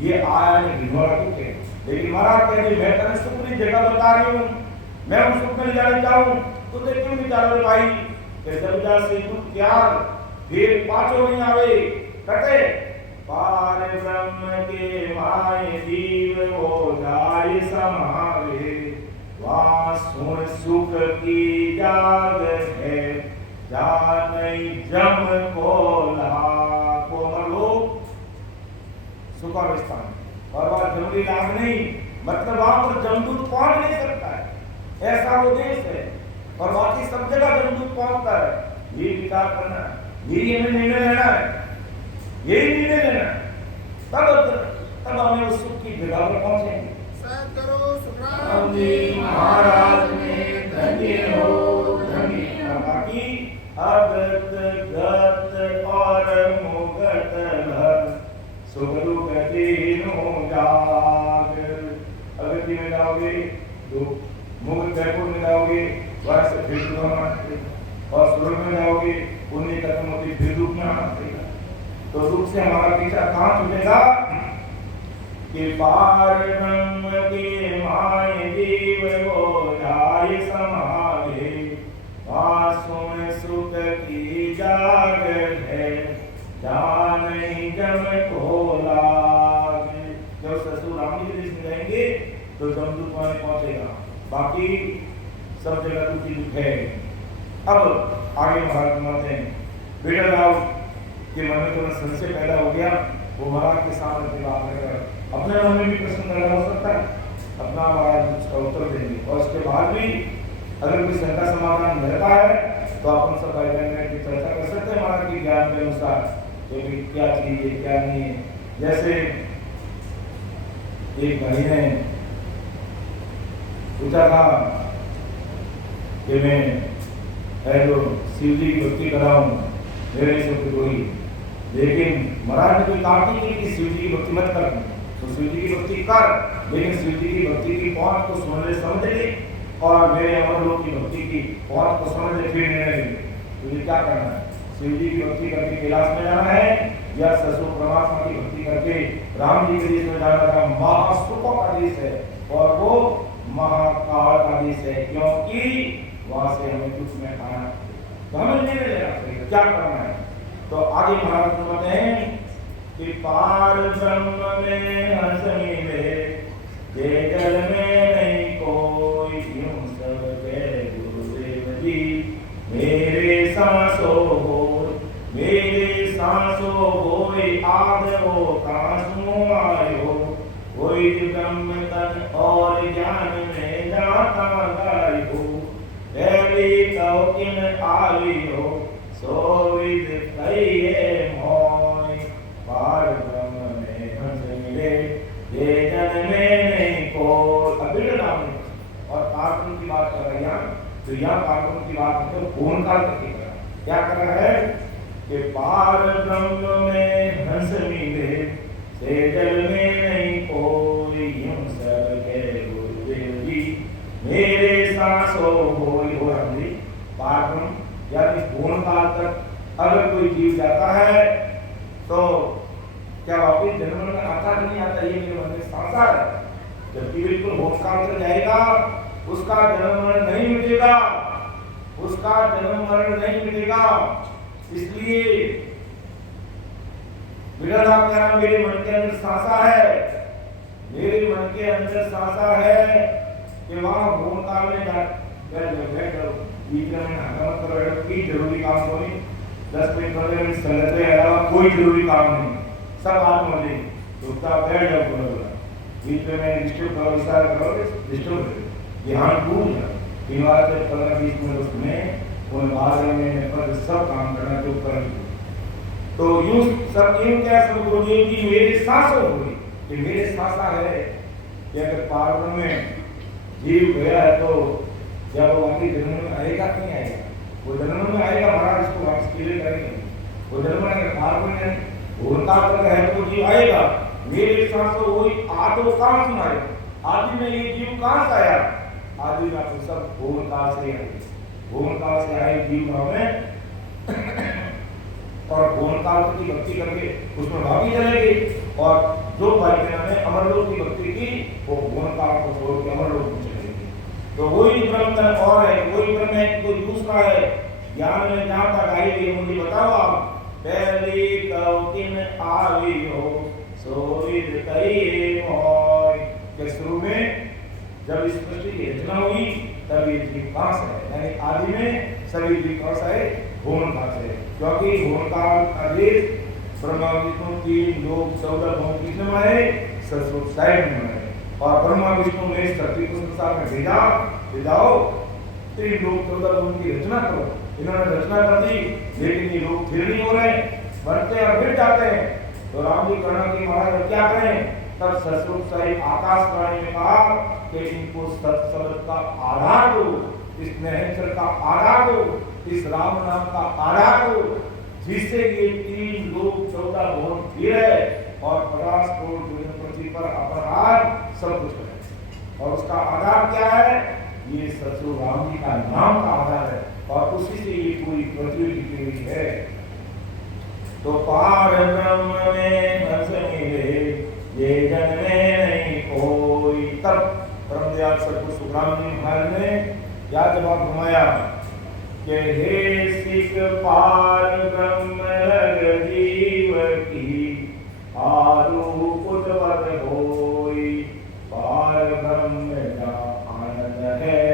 ये आया नहीं भिगोड़ा दुख है। लेकिन महाराज कहते मैं तेरे सुख की जगह बता रही हूँ, मैं उस सुख में जाना चाहूँ तो देख क्यों नहीं चाह रहे भाई कि जब जा से दुख त्याग फिर पाछो नहीं आवे कटे। पार ब्रह्म के माय जीव हो जाए समावे, वहाँ सुन सुख की जाग है, जाने जम को लाको लोग सुखावस्थान। और वह जमली लाभ नहीं, मतलब वहां पर जमदूत पहुंच नहीं सकता है, ऐसा वो देश है। और बाकी सब जगह जमदूत पहुंचता है। ये विचार करना, यही हमें निर्णय लेना है, यही निर्णय लेना है, तब हमें उस सुख की जगह पर पहुंचेंगे। सुखराम जी महाराज में धन्य हो धन्य। बाकी अगत गत और मुगत भर सुख दुख तीनों जाग। अगति में जाओगे तो मुगत बैकुंठ में जाओगे वह से फिर दुख आना पड़ेगा, और स्वर्ग में जाओगे पुण्य खत्म होती फिर दुख में आना पड़ेगा। तो दुख से हमारा पीछा कहाँ छूटेगा कि पार ब्रह्म के माय जीव हो जाए समावे, वहाँ सुन सुख की जाग है, जाने जम को लागे। जब ससुर राम जी के देश में जाएंगे तो जमदूत वहां पहुंचेगा, बाकी सब जगह दुखी दुख है। अब आगे महाराज कहते हैं बेटा राव के मन में थोड़ा संशय पैदा हो गया, वो महाराज के सामने अपने मन में भी प्रश्न पैदा हो सकता है, अपना महाराज उसका उत्तर देंगे। और उसके बाद भी अगर कोई शंका समाधान मिलता है तो अपन सब भाई बहन की चर्चा कर सकते हैं महाराज के ज्ञान के अनुसार, तो क्या चीज है क्या नहीं है। जैसे एक भाई ने पूछा था कि मैं है जो शिव जी की भक्ति कर रहा हूँ, मेरे से कोई, लेकिन महाराज ने कोई कहा नहीं कि शिव जी की भक्ति मत कर, तो शिव जी की भक्ति कर, लेकिन शिव जी की भक्ति की पहुंच को समझ ले और मेरे अमर लोक की भक्ति की पहुंच को समझ ले, फिर निर्णय ले तुझे क्या करना है। शिव जी की भक्ति करके कैलाश में जाना है या ससुर परमात्मा की भक्ति करके राम जी के देश में जाना का महासुखों का देश है और वो महाकाल का देश है, क्योंकि वहां से हमें कुछ में खाना, तो हमें निर्णय लेना चाहिए क्या करना है। तो आगे महाराज बताते हैं कि पार ब्रह्म में हंस मिले, ये जल में नहीं कोई, यूं सब कह गुरुदेव जी मेरे सांसों हो, मेरे सांसों होए आद हो कांसों आयो, कोई ब्रह्म तन और ज्ञान में जाता गायो, पहली कौकिन आलियो सो विद कहिए मोय, पार ब्रह्म में हंस मिले, ये जन में नहीं कोई। अभी नाम और पार्वती की बात कर रहे हैं, तो यहाँ पार्वती की बात तो पूर्ण काल तक की क्या कर रहा है कि पार ब्रह्म में हंस मिले, से जल में नहीं कोई, यूं सब कह गुरुदेव जी मेरे सांसों होई हो। पार ब्रह्म यानी पूर्ण काल तक अगर कोई जीव जाता है तो क्या वापिस जन्म में आता नहीं आता, ये मेरे मन में सांसा है। जबकि बिल्कुल होश काल तक जाएगा उसका जन्म मरण नहीं मिलेगा, उसका जन्म मरण नहीं मिलेगा। इसलिए विरला का मेरे मन के अंदर सांसा है, मेरे मन के अंदर सांसा है कि वहां भूम काल में बैठ की जरूरी काम कोई 10 मिनट 15 मिनट चलते के अलावा कोई जरूरी काम नहीं, सब आप मजे चुपचाप बैठ जाओ। बोलो बीच में डिस्टर्ब करो, इशारा करो, डिस्टर्ब ध्यान टूट जाए। 3 बार से 15-20 मिनट उसमें उन बारे में पर सब काम करना जो कर, तो यूं सब यूं क्या सब गुरुदेव की मेरी सांसों हुई कि मेरे सांसा है कि अगर पार में जीव गया है तो जब वो वाकई जन्म में आएगा नहीं आएगा, वो जन्म में आएगा महाराज इसको वापस क्लियर करेंगे, वो जन्म में आएगा पार में नहीं, उनका तक है तो जीव आएगा। मेरे सांसों हुई आदो कहां से आए, आदि में ये जीव कहां से आया, आदि में तो सब भूल काल से आए, भूल काल से आए जीव में और भूल काल की भक्ति करके उसमें भागी चलेगी और जो भाई ने अमरलोक की भक्ति की वो भूल काल को छोड़ के अमरलोक में चलेगी। तो वही ब्रह्म और है, वही ब्रह्म है, कोई दूसरा है। ज्ञान में जहां तक आई है मुझे बताओ आप, पहली कौकिन आवी हो सोविद कहिए मोय, के शुरू में जब इस सृष्टि की रचना हुई तब ये जीव कहां से है, यानी आदि में सभी जीव कहां से है, भूमन काल से, क्योंकि भूमन काल आदेश ब्रह्मा विष्णु 3 लोक 14 भूमन किसने बनाए, सरस्वती साइड में बनाए और ब्रह्मा विष्णु ने धरती को संसार में भेजा, भेजाओ 3 लोक 14 भूमन की रचना करो। इन्होंने रचना कर दी लेकिन ये लोग फिर नहीं हो रहे, बनते और फिर जाते हैं। तो राम जी कहना कि महाराज क्या करें, तब सरस्वती साहिब आकाशवाणी में कहा कि इनको सत्संग का आधार दो, इस नहेश्वर का आधार दो, इस राम नाम का आधार दो, जिससे ये 3 लोक 14 भुवन फिर है और 50 करोड़ पृथ्वी पर अपराध सब कुछ है। और उसका आधार क्या है, ये ससुर राम जी का नाम का आधार है और उसी से ये पूरी पृथ्वी टिकी हुई है। तो पार ब्रह्म में हंस मिले, ये जन में नहीं कोई। तब ब्रह्मदयाल सतगुरु सुखराम जी महाराज ने क्या जवाब घुमाया कि हे सिख पार ब्रह्म लग जीव की, आरु पुटवत होई, पार ब्रह्म का आनंद है,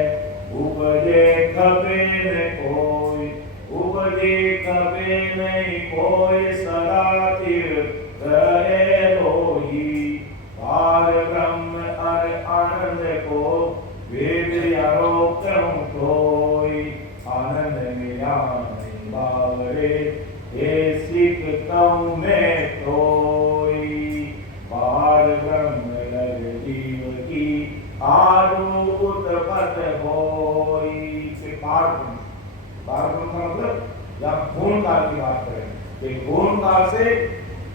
उपजे कबे न कोई, उपजे कबे नहीं कोई, सदा चिर रहे लोही, पार ब्रह्म अर आनंद को वेद आरोप कोई, आनंद मेरा नहीं बावरे, हे सिख कहूँ मैं तोई, पार ब्रह्म लग पार ब्रह्म का मतलब या भून काल की बात करें कि भून काल से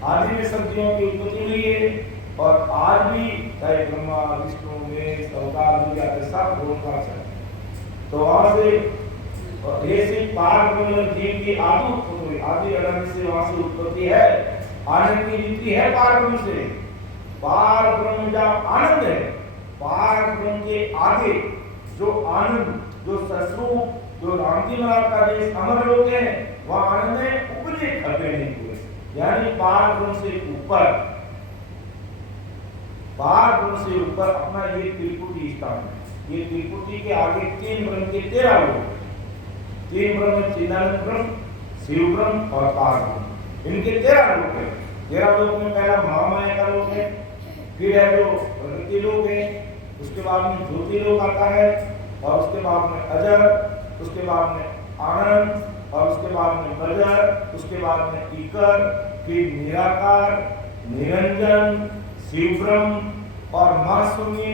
आदि में सब्जियों की उत्पत्ति हुई है और आज भी चाहे ब्रह्मा विष्णु महेश अवतार भी आते सब भून काल से। तो वहां से ऐसी पार ब्रह्म जीव की आदि उत्पत्ति आदि अनंत से वहां से उत्पत्ति है। आनंद की रीति है पार ब्रह्म से। पार ब्रह्म जब आनंद है, पार ब्रह्म के आगे जो आनंद जो सस्वरूप जो रामजी महाराज का देश अमर लोक है वह आनंद में उपजे खपे नहीं हुए, यानी पार ब्रह्म से ऊपर, पार ब्रह्म से ऊपर अपना ये त्रिपुटी स्थान है। ये त्रिपुटी के आगे तीन ब्रह्म के 13 लोक, तीन ब्रह्म चिदानंद ब्रह्म, शिव ब्रह्म और पार ब्रह्म, इनके 13 लोक है। 13 लोक में पहला महामाया का लोक है, फिर है जो प्रकृति लोक है, उसके बाद में ज्योति लोक आता है और उसके बाद में अजर, उसके बाद में आनंद और उसके बाद में बजर, उसके बाद में ईकर, फिर निराकार, निरंजन, शिव ब्रह्म और महाशून्य,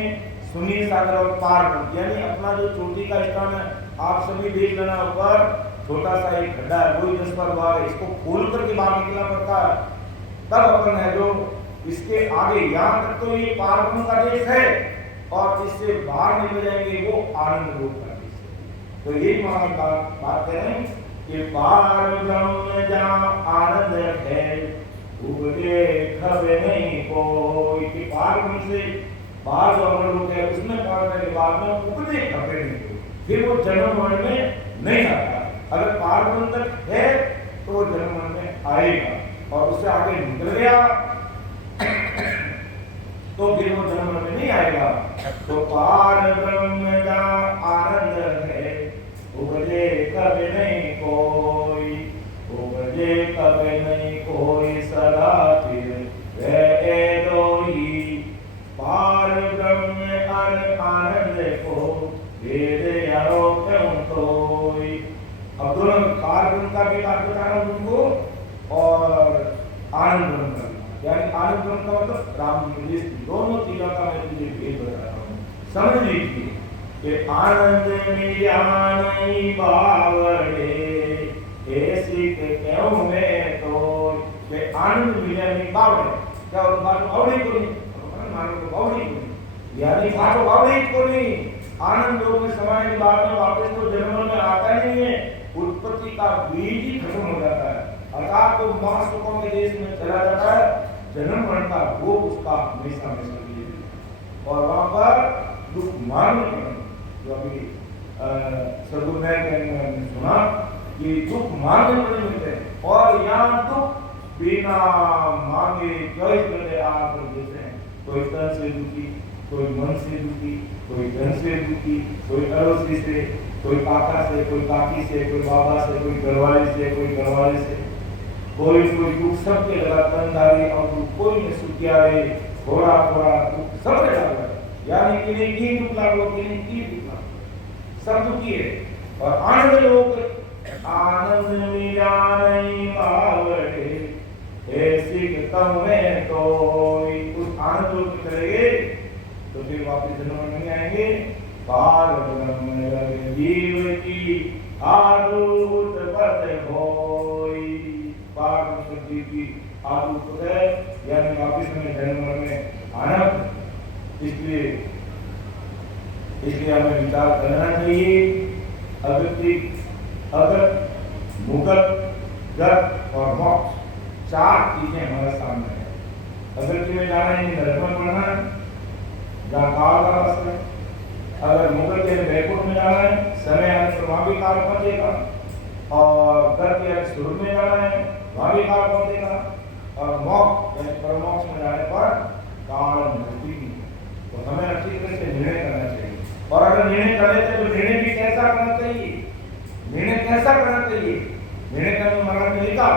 शून्य सागर और पार ब्रह्म। यानी अपना जो चोटी का स्थान है आप सभी देख लेना, ऊपर छोटा सा एक खड्डा है, वही 10 पर द्वार है, इसको खोल करके बाहर निकलना पड़ता है, तब अपन है जो इसके आगे यहाँ तक तो ये पार ब्रह्म का देश है और इससे बाहर निकल जाएंगे वो आनंद लोक का देश है। तो यही महाराज बात कह रहे हैं कि पार ब्रह्म जहाँ आनंद है उपजे खबे नहीं कोई, कि पार ब्रह्म से बाहर जो अमर लोक है उसमें पहुंचने के बाद में उपजे खबे नहीं कोई, फिर वो जन्म मरण में नहीं आता। अगर पार ब्रह्म तक है तो वो जन्म मरण में आएगा और उससे आगे निकल गया तो फिर वो जन्म में नहीं आएगा। तो पार ब्रह्म जहाँ आनंद है उपजे कभी नहीं कोई, उपजे कभी नहीं कोई सदा फिर वह दोही। पार ब्रह्म आनंद को वेद यारो क्यों कोई। अब दोनों पार ब्रह्म का भी बात बता रहा हूँ तुमको और आनंद ब्रह्म का, यानी आनंद ब्रह्म का मतलब राम निर्देश, दोनों चीजों का मैं तुझे भेद बता रहा हूँ, समझ लीजिए कि आनंद में जाने बावड़े ऐसी के क्यों में तो कि आनंद मिले में बावड़े, क्या और बात बावड़ी को नहीं मानो तो बावड़ी को नहीं, यानी बात बावड़ी को नहीं। आनंद लोक में समाने के बाद में वापस तो जन्म में आता नहीं है, उत्पत्ति का बीज ही खत्म हो जाता है, अर्थात तो महासुखों के देश में चला जाता है, जन्म मरण का वो उसका हमेशा हमेशा लिए और वहां पर दुख मारने पर जो अभी सदगुरु ने सुना कि दुख मारने पर मिलते हैं और यहाँ दुख बिना मांगे चॉइस करके आप देते हैं। कोई तन से दुखी, कोई मन से दुखी, कोई धन से दुखी, कोई अड़ोसी से, कोई काका से, कोई काकी से, कोई बाबा से, कोई घरवाले से, कोई घरवाले से, कोई दुख सबके लगा तनधारी और कोई ने सुखिया रे थोड़ा थोड़ा दुख सब लगा, यानी कि नहीं की दुख लागो कि नहीं की दुख लागो सब दुखी है। और आनंद लोक आनंद मिला नहीं बावड़े ऐसी तम में तो उस आनंद लोक में चले गए तो फिर वापस जन्म में नहीं आएंगे। पार ब्रह्म जीव की आरूत पद होई, पार ब्रह्म की आरूत है यानी वापस हमें जन्म में आना, इसलिए हमें विचार करना चाहिए। अगर मुगत गत और मोक्ष 4 चीजें हमारे सामने है। अगर में जाना है नरक में पढ़ना है जहाँ काल का रास्ता है, अगर मुगल के बैकुंठ में जाना है समय आने पर वहां भी काल पहुंचेगा, और गत के सुर में जाना है वहां भी काल पहुंचेगा, और मोक्ष यानी परमोक्ष में जाने पर काल नजदीक है। तो हमें अच्छी तरह से निर्णय करना चाहिए, और अगर निर्णय कर लेते तो निर्णय भी कैसा करना चाहिए, निर्णय कैसा करना चाहिए। निर्णय करने महाराज ने लिखा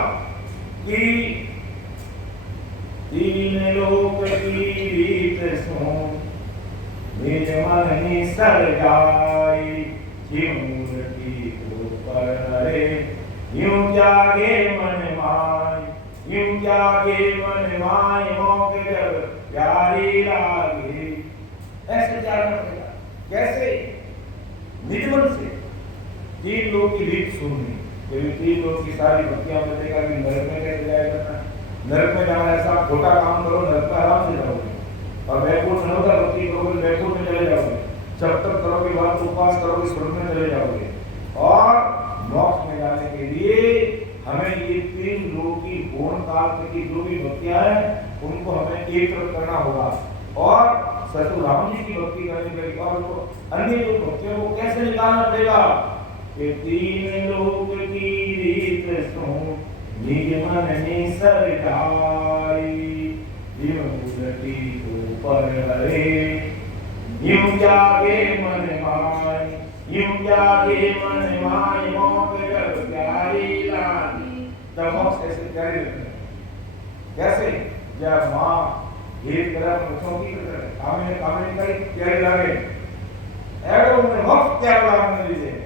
कि 3 लोक की रीत सुन निज मन ही सर जाई, मूर्ति ऊपर हरे यूं जागे मन माय, यूं जागे मन माय मोक जब प्यारी लागे। ऐसे जाना पड़ेगा, कैसे? निज मन से, तीन लोग की रीत सुननी, क्योंकि तीन लोग की सारी भक्तियां में देखा कि नरक में कैसे जाएगा, नरक में जाना ऐसा छोटा काम करो, नरक में आराम से जाओगे, और बैकुंठ नवदा भक्ति करोगे बैकुंठ में चले जाओगे, जब तक करोगे व्रत उपवास करोगे स्वर्ग में चले जाओगे। और मोक्ष में जाने के लिए हमें ये तीन लोगों की पूर्ण काल की जो भी भक्तियां हैं उनको हमें एकत्र करना होगा, और सतगुरु राम जी की भक्ति करनी पड़ेगी, और तो अन्य जो भक्तियों को कैसे निकालना पड़ेगा कि तीन लोग की रीत सुन निज मन निसर ढाई, जीव मूर्ति ऊपर हरे यूं जागे मन माय, यूं जागे मन माय मोक्ष जग प्यारी लागी। जब मोक्ष ऐसे प्यारी लगते हैं, कैसे जब माँ एक तरफ बच्चों की कामिनी करी प्यारी लागे, ऐसे उन्हें मोक्ष त्याग लागने लीजिए।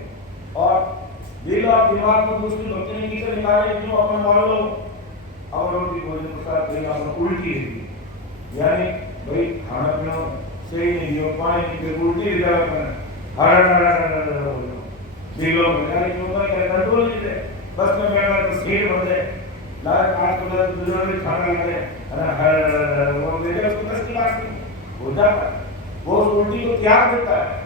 और ये लोग दिमाग में दूसरी भक्ति नहीं कीचड़ निकाले जो अपने मान लो अवरोधी भोजन के साथ कहीं अपन उल्टी है, यानी भाई खाना पीना सही नहीं दियो, पानी नहीं पियो, उल्टी हो जाए अपन हर ये लोग यानी क्यों ना क्या कंट्रोल नहीं दे, बस में बैठा तो सीट बन जाए, लाल काट को लाल दूसरों ने खाना लगे, अरे हर वो मेरे उसको कस की बात नहीं हो जाता, वो उस उल्टी को त्याग देता है।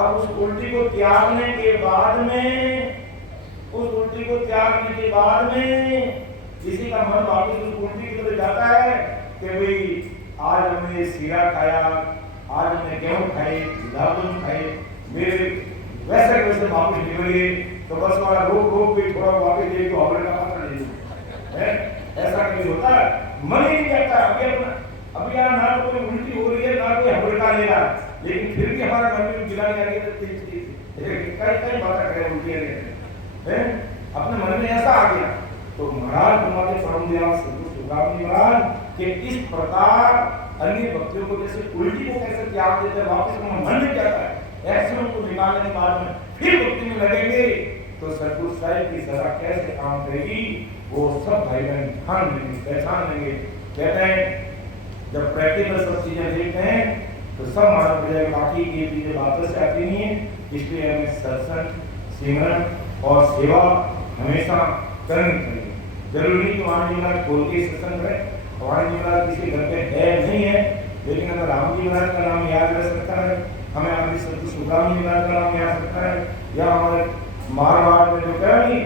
अब उस उल्टी को त्यागने के बाद में, उस उल्टी को त्यागने के बाद में किसी का मन वापस उस उल्टी की तरफ जाता है कि भाई आज हमने सीरा खाया, आज हमने गेहूं खाई, दाल खाई, मेरे वैसे वैसे वापस निकले तो बस वाला रोक भी थोड़ा वापस दे तो हमारे का पता नहीं है, ऐसा कभी होता है, मन ही नहीं करता। अभी यहाँ ना तो कोई उल्टी हो रही है ना कोई हबड़का ले रहा, लेकिन फिर भी हमारे मन में गिराने आ गई कई बातें करें उल्टी है, अपने मन में ऐसा आ गया। तो महाराज हमारे परम दयाल सुखराम महाराज के इस प्रकार अन्य भक्तियों को जैसे उल्टी को कैसे त्याग देते हैं, वापस मन में जाता है, ऐसे उनको निकालने के बाद में फिर भक्ति में लगेंगे तो सतगुरु साहिब की सदा कैसे काम करेगी वो सब भाई बहन ध्यान देंगे, पहचान लेंगे। कहते हैं जब प्रैक्टिकल सब चीजें देखते हैं तो सब मालूम पड़ जाएगा, बाकी ये चीजें बातों से आती नहीं है। इसलिए हमें सत्संग, सिमरन और सेवा हमेशा करनी चाहिए। जरूरी कि वाणी जी महाराज खोल के सत्संग करें, वाणी जी महाराज किसी घर पे है नहीं है, लेकिन अगर राम जी महाराज का नाम याद रह सकता है, हमें हमारे सतगुरु सुखराम जी महाराज का नाम याद सकता है, या हमारे मारवाड़ में जो कह नहीं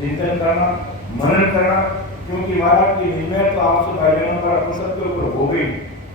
चिंतन करना, मनन करना, क्योंकि महाराज की निर्णय तो आपसे भाई बहनों पर अपन सबके ऊपर हो गई।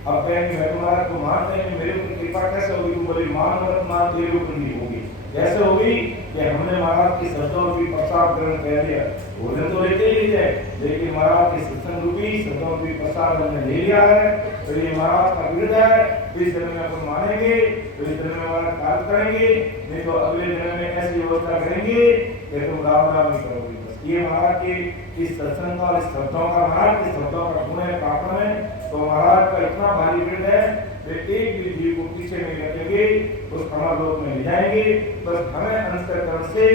अब कहेंगे मैं तो महाराज को मानते हैं, मेरे ऊपर कृपा कैसे होगी? तुम बोले मान मत मान, तेरे ऊपर नहीं होगी। कैसे होगी कि हमने महाराज के शब्दों की प्रसाद ग्रहण कर लिया, भोजन तो लेते ही है, लेकिन महाराज के सत्संग रूपी शब्दों की प्रसाद हमने ले लिया है, तो ये महाराज का विरुद्ध है। इस जन्म में अपन मानेंगे तो इस जन्म में महाराज कार्य करेंगे, नहीं तो अगले जन्म में ऐसी व्यवस्था करेंगे कि तुम राम राम ही करोगे। ये महाराज के इस सत्संग और इस शब्दों का, महाराज के शब्दों का गुण है, पापन है, तो महाराज का इतना भारी वृद्ध है कि एक भी जीव को पीछे नहीं रखेंगे, उस कमल लोक में ले जाएंगे। बस हमें अंतःकरण से,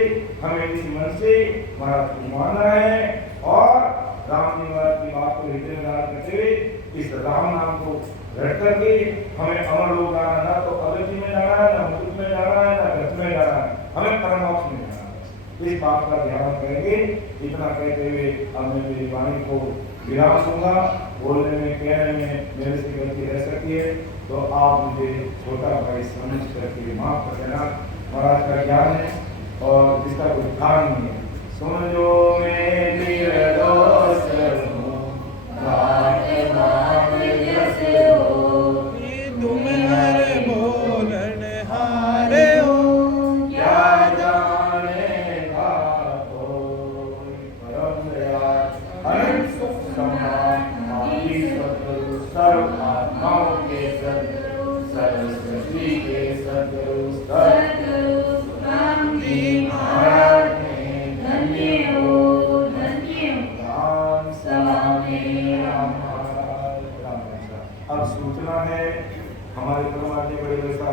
हमें इसी मन से महाराज को मानना है और राम जी महाराज की बात को हृदय में धारण करते हुए इस राम नाम को रट करके हमें अमर लोक जाना, ना तो अगति में जाना है, ना मुकुट में जाना है, ना गत में जाना है, हमें परम मोक्ष में जाना है। इस बात का ध्यान करेंगे। इतना कहते हुए अब मैं मेरी वाणी को विराम दूंगा। बोलने में, कहने में मेरे से गलती रह सकती है तो आप मुझे छोटा भाई समझ करके माफ कर देना। महाराज का ज्ञान है और जिसका कोई ध्यान नहीं है। समझो मेरी दोस्त तुम हर बोलन हारे हो, क्या जाने का कोई परम दया अनंत सुख समान आदि सद्गुरु सर्व आत्माओं के सद्गुरु सरस्वती के सद्गुरु सद्गुरु सुखराम जी महाराज ने धन्य हो राम स्वामी राम महाराज। अब सूचना है हमारे परमात्मा बड़े वैसा